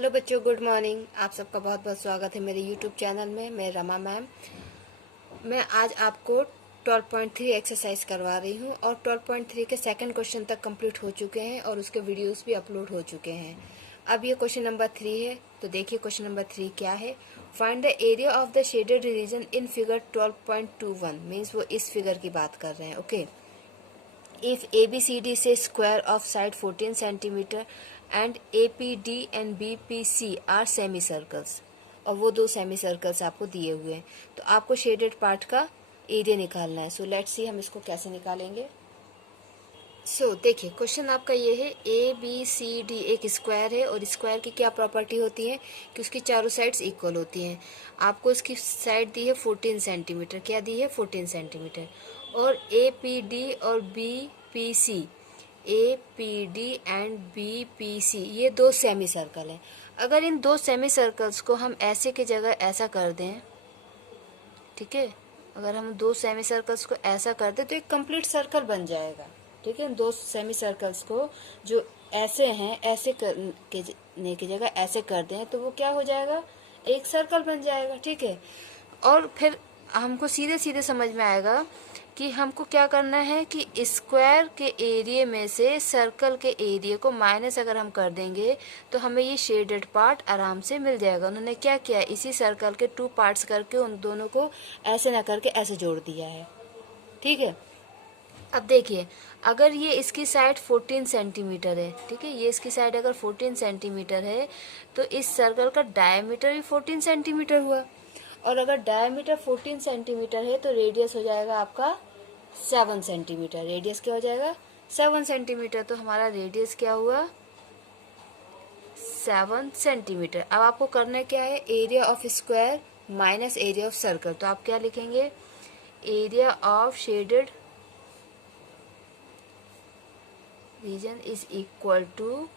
Hello बच्चों, good morning. आप सबका बहुत बहुत स्वागत है मेरे यूट्यूब चैनल में। मैं रमा मैम। मैं आज आपको 12.3 एक्सरसाइज करवा रही हूँ और 12.3 के सेकंड क्वेश्चन तक कंप्लीट हो चुके हैं और उसके वीडियोस भी अपलोड हो चुके हैं। अब ये क्वेश्चन नंबर 3 है, तो देखिए क्वेश्चन नंबर 3 क्या है। Find the area of the shaded region in figure 12.21। Means वो इस फिगर की बात कर रहे हैं। ओके। If ABCD से square of side 14 centimeter and APD and BPC are semicircles, और वो दो semicircles आपको दिए हुए हैं, तो आपको shaded part का एरिया निकालना है। सो लेट्स सी हम इसको कैसे निकालेंगे। देखिए क्वेश्चन आपका ये है, ABCD एक स्क्वायर है और स्क्वायर की क्या प्रॉपर्टी होती है कि उसकी चारों साइड्स इक्वल होती हैं। आपको इसकी साइड दी है 14 सेंटीमीटर। क्या दी है? 14 सेंटीमीटर। और APD और BPC, APD एंड BPC ये दो सेमी सर्कल हैं। अगर इन दो सेमी सर्कल्स को हम ऐसे की जगह ऐसा कर दें, ठीक है, अगर हम दो सेमी सर्कल्स को ऐसा कर दें तो एक कंप्लीट सर्कल बन जाएगा। ठीक है, दो सेमी सर्कल्स को जो ऐसे हैं ऐसे करने की जगह ऐसे कर दें तो वो क्या हो जाएगा? एक सर्कल बन जाएगा। ठीक है, और फिर हमको सीधे सीधे समझ में आएगा कि हमको क्या करना है कि स्क्वायर के एरिया में से सर्कल के एरिया को माइनस अगर हम कर देंगे तो हमें ये शेडेड पार्ट आराम से मिल जाएगा। उन्होंने क्या किया, इसी सर्कल के 2 पार्ट्स करके उन दोनों को ऐसे ना करके ऐसे जोड़ दिया है। ठीक है, अब देखिए अगर ये इसकी साइड 14 सेंटीमीटर है, ठीक है, ये इसकी साइड अगर 14 सेंटीमीटर है तो इस सर्कल का डायमीटर भी 14 सेंटीमीटर हुआ। और अगर डायमीटर 14 सेंटीमीटर है तो रेडियस हो जाएगा आपका 7 सेंटीमीटर। रेडियस क्या हो जाएगा? 7 सेंटीमीटर। तो हमारा रेडियस क्या हुआ? 7 सेंटीमीटर। अब आपको करना क्या है, area of square minus area of circle. तो आप क्या लिखेंगे? Area of shaded region is equal to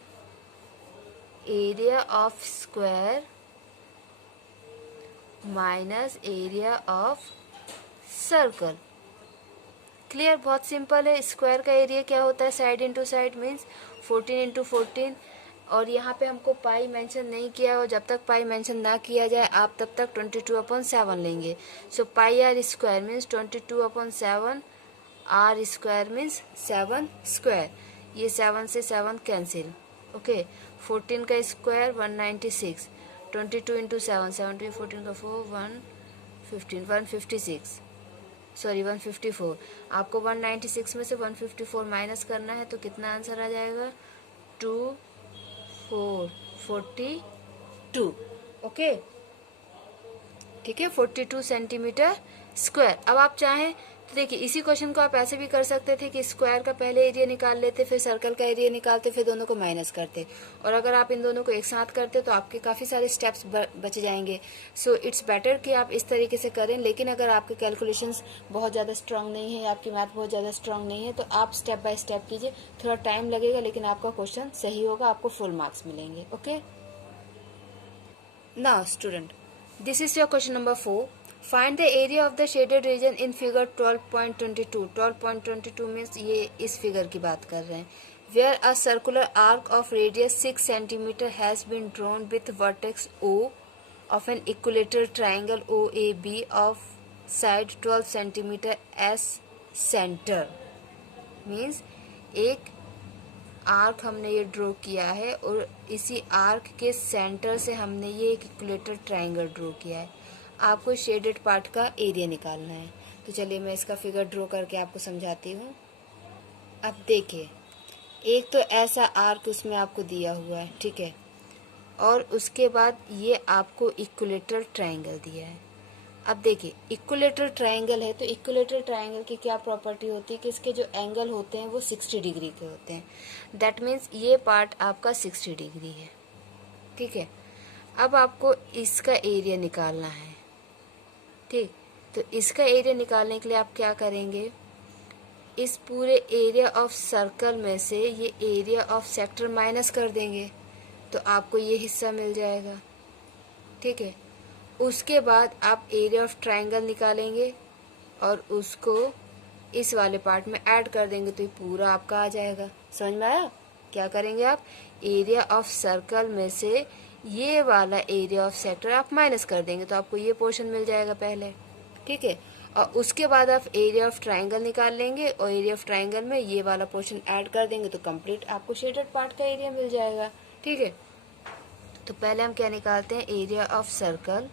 area of square minus area of circle. Clear? बहुत सिंपल है। स्क्वायर का एरिया क्या होता है? Side into side means 14 into 14। और यहाँ पे हमको पाई मेंशन नहीं किया, और जब तक पाई मेंशन ना किया जाए आप तब तक 22/7 लेंगे। So pi r square means 22/7, r square means 7 square. ये 7 से 7 कैंसिल। ओके, 14 का स्क्वायर 196, 22 इंटू 7, 7 14 का 4 115 156, सॉरी 154। आपको 196 में से 154 माइनस करना है तो कितना आंसर आ जाएगा? 2442। ओके, ठीक है, 42 सेंटीमीटर स्क्वायर। अब आप चाहें तो देखिए इसी क्वेश्चन को आप ऐसे भी कर सकते थे कि स्क्वायर का पहले एरिया निकाल लेते, फिर सर्कल का एरिया निकालते, फिर दोनों को माइनस करते। और अगर आप इन दोनों को एक साथ करते तो आपके काफ़ी सारे स्टेप्स बच जाएंगे। सो इट्स बेटर कि आप इस तरीके से करें। लेकिन अगर आपके कैलकुलेशंस बहुत ज़्यादा स्ट्रांग नहीं है, आपकी मैथ बहुत ज़्यादा स्ट्रांग नहीं है, तो आप स्टेप बाय स्टेप कीजिए। थोड़ा टाइम लगेगा लेकिन आपका क्वेश्चन सही होगा, आपको फुल मार्क्स मिलेंगे। Okay, now student, this is your question number 4. Find the area of the shaded region in figure 12.22. 12.22 means ये इस फिगर की बात कर रहे हैं। Where a circular arc of radius 6 centimeter has been drawn with vertex O of an equilateral triangle OAB of side 12 centimeter as center. Means एक arc हमने ये ड्रॉ किया है और इसी आर्क के सेंटर से हमने ये एक इक्विलेटरल ट्रायंगल ड्रॉ किया है। आपको शेडेड पार्ट का एरिया निकालना है। तो चलिए मैं इसका फिगर ड्रॉ करके आपको समझाती हूँ। अब देखिए, एक तो ऐसा आर्क उसमें आपको दिया हुआ है, ठीक है, और उसके बाद ये आपको इक्विलेटरल ट्रायंगल दिया है। अब देखिए इक्विलेटरल ट्रायंगल है तो इक्विलेटरल ट्रायंगल की क्या प्रॉपर्टी होती है कि इसके जो एंगल होते हैं वो 60 डिग्री के होते हैं। दैट मीन्स ये पार्ट आपका 60 डिग्री है। ठीक है, अब आपको इसका एरिया निकालना है। ठीक, तो इसका एरिया निकालने के लिए आप क्या करेंगे, इस पूरे एरिया ऑफ सर्कल में से ये एरिया ऑफ सेक्टर माइनस कर देंगे तो आपको ये हिस्सा मिल जाएगा। ठीक है, उसके बाद आप एरिया ऑफ ट्रायंगल निकालेंगे और उसको इस वाले पार्ट में ऐड कर देंगे तो ये पूरा आपका आ जाएगा। समझ में आया? क्या करेंगे आप, एरिया ऑफ सर्कल में से ये वाला एरिया ऑफ सेक्टर आप माइनस कर देंगे तो आपको ये पोर्शन मिल जाएगा पहले, ठीक है। और उसके बाद आप एरिया ऑफ ट्राइंगल निकाल लेंगे और एरिया ऑफ ट्राइंगल में ये वाला पोर्शन ऐड कर देंगे तो कंप्लीट आपको शेडेड पार्ट का एरिया मिल जाएगा, ठीक है। तो पहले हम क्या निकालते हैं, एरिया ऑफ सर्कल,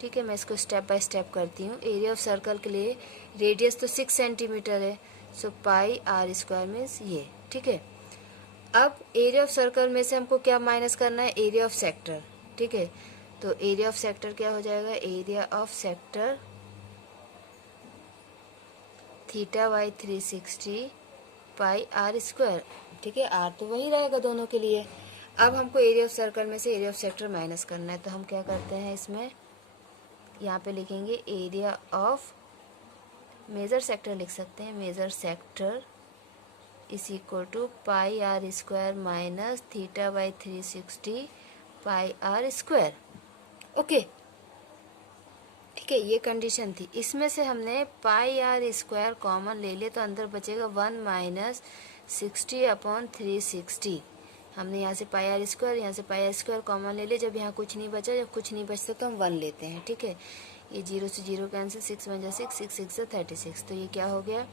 ठीक है। मैं इसको स्टेप बाय स्टेप करती हूँ। एरिया ऑफ सर्कल के लिए रेडियस तो 6 सेंटीमीटर है, सो पाई आर स्क्वायर मीन्स ये, ठीक है। अब एरिया ऑफ सर्कल में से हमको क्या माइनस करना है, एरिया ऑफ सेक्टर, ठीक है। तो एरिया ऑफ सेक्टर क्या हो जाएगा, area of sector theta by 360 pi r square, ठीक है। आर तो वही रहेगा दोनों के लिए। अब हमको एरिया ऑफ सर्कल में से एरिया ऑफ सेक्टर माइनस करना है, तो हम क्या करते हैं, इसमें यहाँ पे लिखेंगे एरिया ऑफ मेजर सेक्टर, लिख सकते हैं major sector is equal to pi r square minus theta by 360 pi r square, okay, ठीक है। ये कंडीशन थी। इसमें से हमने पाई आर स्क्वायर कॉमन ले लिया तो अंदर बचेगा 1 माइनस 60 अपॉन 360। हमने यहाँ से पाई आर स्क्वायर, यहाँ से पाई आर स्क्वायर कॉमन ले लिया। जब यहाँ कुछ नहीं बचा, जब कुछ नहीं बचता तो हम 1 लेते हैं, ठीक है। ये 0 से 0 कैंसिल, 6 1 जा 6, 6 6 से 36। तो ये क्या हो गया,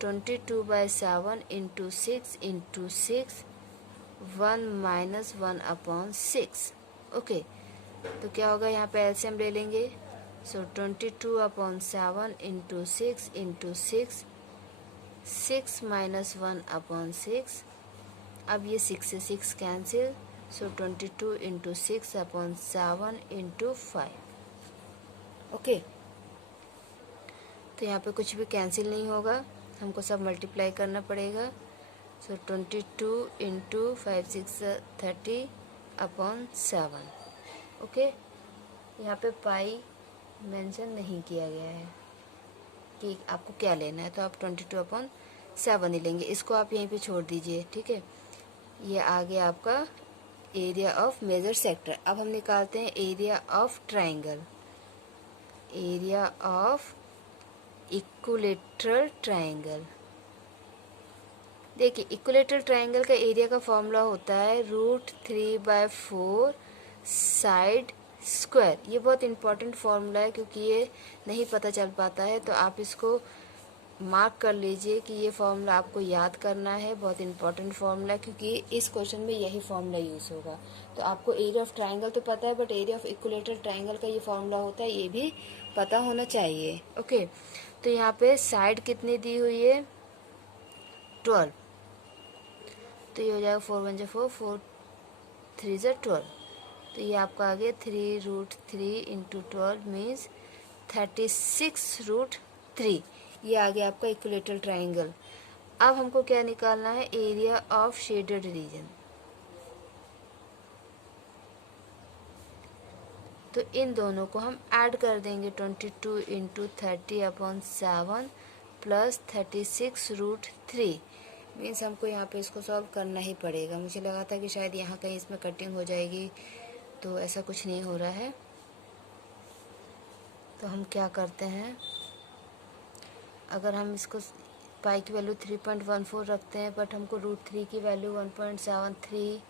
22/7 into 6 into 6, 1 minus 1 upon 6, okay. तो क्या होगा, यहाँ पे एलसीएम ले लेंगे, सो 22/7 इंटू 6 इंटू 6, 6 माइनस 1 अपॉन 6। अब ये 6 से 6 कैंसिल, सो 22 इंटू 6 अपॉन 7 इंटू 5, ओके। तो यहाँ पे कुछ भी कैंसिल नहीं होगा, हमको सब मल्टीप्लाई करना पड़ेगा। सो 22 इंटू 5 6 30 अपॉन 7, ओके। यहाँ पे पाई मेंशन नहीं किया गया है कि आपको क्या लेना है, तो आप 22/7 ही लेंगे। इसको आप यहीं पे छोड़ दीजिए, ठीक है। ये आ गया आपका एरिया ऑफ मेजर सेक्टर। अब हम निकालते हैं area of triangle, area of equilateral triangle. देखिए, इक्विलेटरल ट्राइंगल का एरिया का फॉर्मूला होता है √3/4 साइड स्क्वायर। ये बहुत इंपॉर्टेंट फॉर्मूला है क्योंकि ये नहीं पता चल पाता है, तो आप इसको मार्क कर लीजिए कि ये फॉर्मूला आपको याद करना है। बहुत इंपॉर्टेंट फॉर्मूला है क्योंकि इस क्वेश्चन में यही फॉर्मूला यूज़ होगा। तो आपको एरिया ऑफ ट्राइंगल तो पता है, but area of equilateral triangle का ये फॉर्मूला होता है, ये भी पता होना चाहिए, ओके। तो यहाँ पे साइड कितनी दी हुई है, 12, तो ये हो जाएगा 4 1 4, 4 3 12। तो ये आपका आ गया 3√3 इंटू 12 मीन्स 36√3। ये आ गया आपका इक्विलेटरल ट्राइंगल। अब हमको क्या निकालना है, एरिया ऑफ शेडेड रीजन। तो इन दोनों को हम ऐड कर देंगे, 22 इंटू 30/7 प्लस 36√3 मीन्स हमको यहाँ पे इसको सॉल्व करना ही पड़ेगा। मुझे लगा था कि शायद यहाँ कहीं इसमें कटिंग हो जाएगी, तो ऐसा कुछ नहीं हो रहा है। तो हम क्या करते हैं, अगर हम इसको पाई की वैल्यू 3.14 रखते हैं, बट हमको √3 की वैल्यू 1.73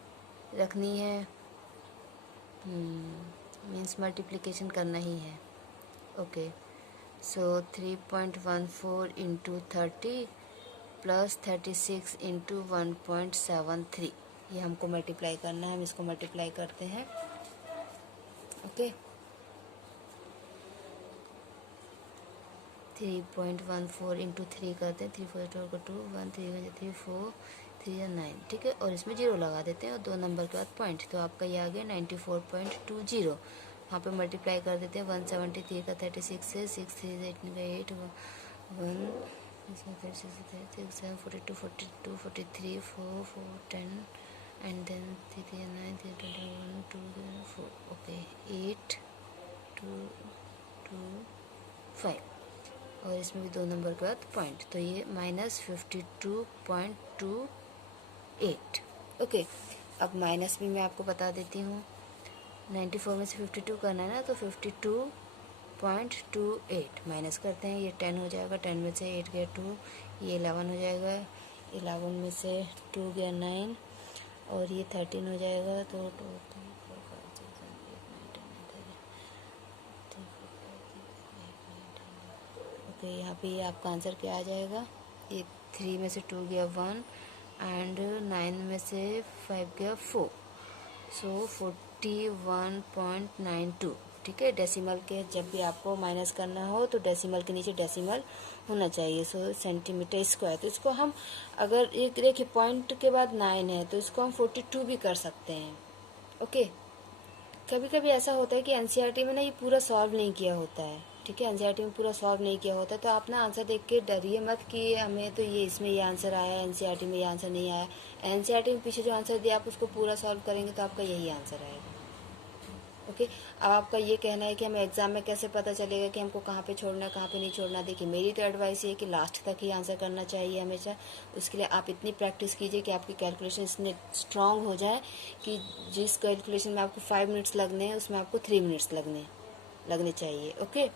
रखनी है, मीन्स मल्टीप्लिकेशन करना ही है, ओके। सो 3.14 इंटू 30 प्लस 36 इंटू 1.73, ये हमको मल्टीप्लाई करना है। हम इसको मल्टीप्लाई करते हैं, ओके। 3.14 इंटू 3 करते हैं, 3 4 12 2 1 3 3 4 3 9, ठीक है। और इसमें 0 लगा देते हैं और 2 नंबर के बाद पॉइंट, तो आपका ये आ गया 94.20। वहाँ पे मल्टीप्लाई कर देते हैं, 173 का 36 से 6 3 8 8 1 6 7 42 42 43 4 4 10 एंड देन 3 3 9 3 21 2 4, ओके, 8 2 2 5 और इसमें भी 2 नंबर के बाद पॉइंट, तो ये -52.28, ओके। अब माइनस भी मैं आपको बता देती हूँ, 94 में से 52 करना है ना, तो 52.28 माइनस करते हैं, ये 10 हो जाएगा, 10 में से 8 गया 2, ये 11 हो जाएगा, 11 में से 2 गया 9, और ये 13 हो जाएगा, तो 2 3 4 5 6 7 8 9 10 ओके। यहाँ पे ये आपका आंसर क्या आ जाएगा, ये 3 में से 2 गया 1 एंड 9 में से 5 गया 4, सो 41.92। ठीक है, डेसिमल के जब भी आपको माइनस करना हो तो डेसिमल के नीचे डेसिमल होना चाहिए। सो सेंटीमीटर स्क्वायर, तो इसको हम अगर एक देखिए पॉइंट के बाद 9 है तो इसको हम 42 भी कर सकते हैं। ओके, कभी कभी ऐसा होता है कि एनसीईआरटी में ना ये पूरा सॉल्व नहीं किया होता है। ठीक है, एनसीईआरटी में पूरा सॉल्व नहीं किया होता, तो आप ना आंसर देख के डरिए मत कि हमें तो ये इसमें ये आंसर आया, एनसीईआरटी में ये आंसर नहीं आया। एनसीईआरटी में पीछे जो आंसर दिया आप उसको पूरा सॉल्व करेंगे तो आपका यही आंसर आएगा। ओके, अब आपका ये कहना है कि हमें एग्जाम में कैसे पता चलेगा कि हमको कहाँ पे छोड़ना है कहाँ पे नहीं छोड़ना। देखिए, मेरी तो एडवाइस ये है कि लास्ट तक ही आंसर करना चाहिए हमेशा। उसके लिए आप इतनी प्रैक्टिस कीजिए कि आपकी कैलकुलेशन इतने स्ट्रांग हो जाए कि जिस कैलकुलेशन में आपको 5 मिनट्स लगने हैं उसमें आपको 3 मिनट्स लगने चाहिए। ओके,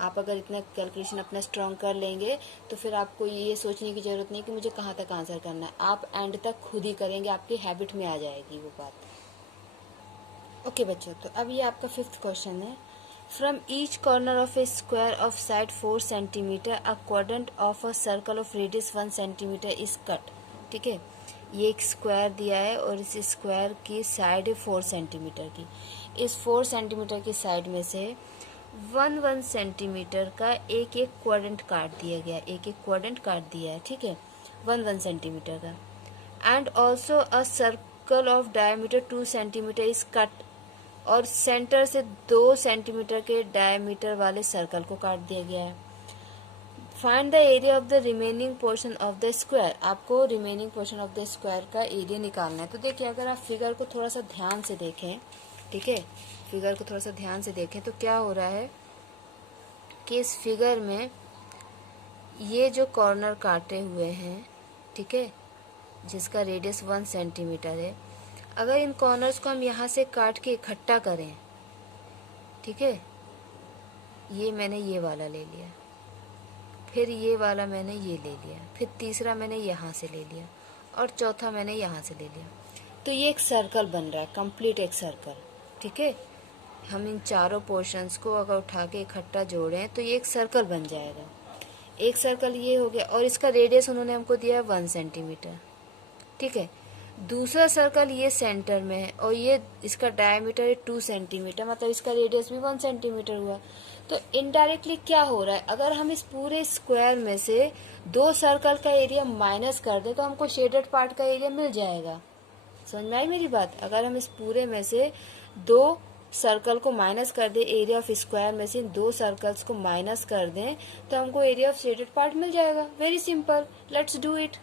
आप अगर इतना कैलकुलेशन अपना स्ट्रांग कर लेंगे तो फिर आपको ये सोचने की ज़रूरत नहीं कि मुझे कहाँ तक आंसर करना है, आप एंड तक खुद ही करेंगे, आपकी हैबिट में आ जाएगी वो बात। ओके बच्चों, तो अब ये आपका 5th क्वेश्चन है। From each corner of A square of side 4 centimetre a quadrant of a circle of radius 1 centimetre is cut. ठीक है, ये एक स्क्वायर दिया है और इस स्क्वायर की साइड है 4 सेंटीमीटर की। इस 4 सेंटीमीटर की साइड में से 1 सेंटीमीटर का एक एक क्वाड्रेंट काट दिया गया, एक एक क्वाड्रेंट काट दिया है। ठीक है, 1 सेंटीमीटर का। And also a circle of diameter 2 centimetre is cut, और सेंटर से 2 सेंटीमीटर के डायमीटर वाले सर्कल को काट दिया गया है। Find the area of the remaining portion of the square, आपको remaining portion of the square का एरिया निकालना है। तो देखिए, अगर आप फिगर को थोड़ा सा ध्यान से देखें, ठीक है, फिगर को थोड़ा सा ध्यान से देखें तो क्या हो रहा है कि इस फिगर में ये जो कॉर्नर काटे हुए हैं, ठीक है, जिसका रेडियस 1 सेंटीमीटर है, अगर इन कॉर्नर्स को हम यहाँ से काट के इकट्ठा करें, ठीक है, ये मैंने ये वाला ले लिया, फिर ये वाला मैंने ये ले लिया, फिर तीसरा मैंने यहाँ से ले लिया और चौथा मैंने यहाँ से ले लिया, तो ये एक सर्कल बन रहा है, कंप्लीट एक सर्कल। ठीक है, हम इन चारों पोर्शंस को अगर उठा के इकट्ठा जोड़ें तो ये एक सर्कल बन जाएगा। एक सर्कल ये हो गया और इसका रेडियस उन्होंने हमको दिया है 1 सेंटीमीटर। ठीक है, दूसरा सर्कल ये सेंटर में है और ये इसका डायमीटर है 2 सेंटीमीटर, मतलब इसका रेडियस भी 1 सेंटीमीटर हुआ। तो इनडायरेक्टली क्या हो रहा है, अगर हम इस पूरे स्क्वायर में से 2 सर्कल का एरिया माइनस कर दें तो हमको शेडेड पार्ट का एरिया मिल जाएगा। समझ में आई मेरी बात? अगर हम इस पूरे में से 2 सर्कल को माइनस कर दें, एरिया ऑफ स्क्वायर में से 2 सर्कल्स को माइनस कर दें तो हमको एरिया ऑफ शेडेड पार्ट मिल जाएगा। Very simple, let's do it.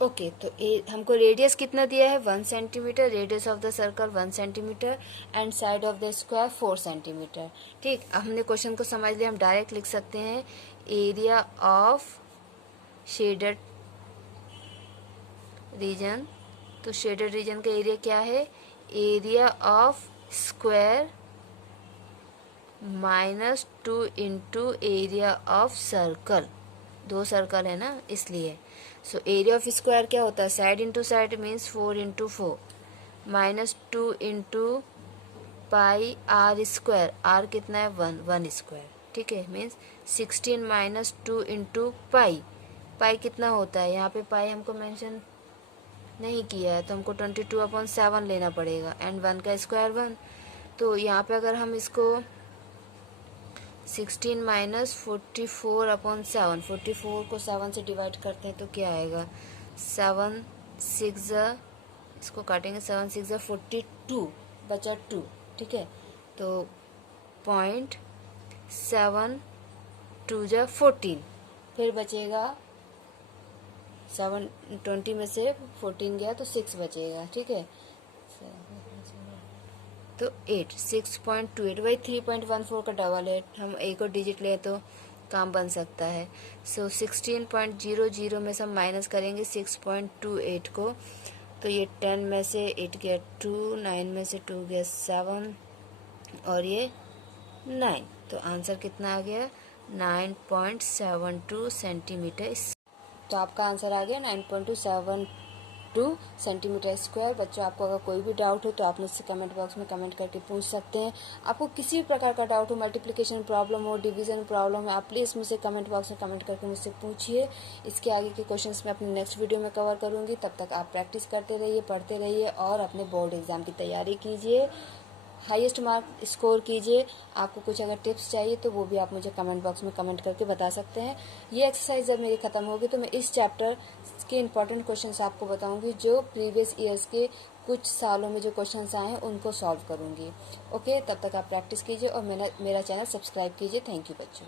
Okay, तो हमको रेडियस कितना दिया है 1 centimetre, radius of the circle 1 centimetre and side of the square 4 centimetre. ठीक, अब हमने क्वेश्चन को समझ लिया, हम डायरेक्ट लिख सकते हैं एरिया ऑफ शेडेड रीजन। तो शेडेड रीजन का एरिया क्या है, area of square -2 into area of circle. 2 circle है ना इसलिए। सो एरिया ऑफ स्क्वायर क्या होता है, side into side means 4 into 4 -2 into pi r square. R कितना है 1 स्क्वायर। ठीक है, मीन्स 16 -2 इंटू पाई। पाई कितना होता है, यहाँ पे पाई हमको मेंशन नहीं किया है तो हमको 22/7 लेना पड़ेगा एंड 1 का स्क्वायर 1। तो यहाँ पे अगर हम इसको 16 -44/7, 44 को 7 से डिवाइड करते हैं तो क्या आएगा, 7 6 इसको काटेंगे 7 6 42 बचा 2। ठीक है, तो 0.7 2 14, फिर बचेगा 7 20 में से 14 गया तो 6 बचेगा। ठीक है, तो 8 6.28 वही 3.14 का डबल है, हम एक और डिजिट ले तो काम बन सकता है। सो 16.00 में से हम माइनस करेंगे 6.28 को, तो ये 10 में से 8 गया 2, 9 में से 2 गया 7 और ये 9, तो आंसर कितना आ गया 9.72 सेंटीमीटर। तो आपका आंसर आ गया 9.27 2 सेंटीमीटर स्क्वायर। बच्चों, आपको अगर कोई भी डाउट हो तो आप मुझसे कमेंट बॉक्स में कमेंट करके पूछ सकते हैं। आपको किसी भी प्रकार का डाउट हो, मल्टीप्लिकेशन प्रॉब्लम हो, डिवीजन प्रॉब्लम है, आप प्लीज़ मुझसे कमेंट बॉक्स में कमेंट करके मुझसे पूछिए। इसके आगे के क्वेश्चंस मैं अपने नेक्स्ट वीडियो में कवर करूँगी। तब तक आप प्रैक्टिस करते रहिए, पढ़ते रहिए और अपने बोर्ड एग्ज़ाम की तैयारी कीजिए, हाईएस्ट मार्क स्कोर कीजिए। आपको कुछ अगर टिप्स चाहिए तो वो भी आप मुझे कमेंट बॉक्स में कमेंट करके बता सकते हैं। ये एक्सरसाइज जब मेरी ख़त्म होगी तो मैं इस चैप्टर के इंपॉर्टेंट क्वेश्चंस आपको बताऊंगी, जो प्रीवियस ईयर्स के कुछ सालों में जो क्वेश्चंस आए हैं उनको सॉल्व करूंगी। ओके, तब तक आप प्रैक्टिस कीजिए और मेरा चैनल सब्सक्राइब कीजिए। थैंक यू बच्चों।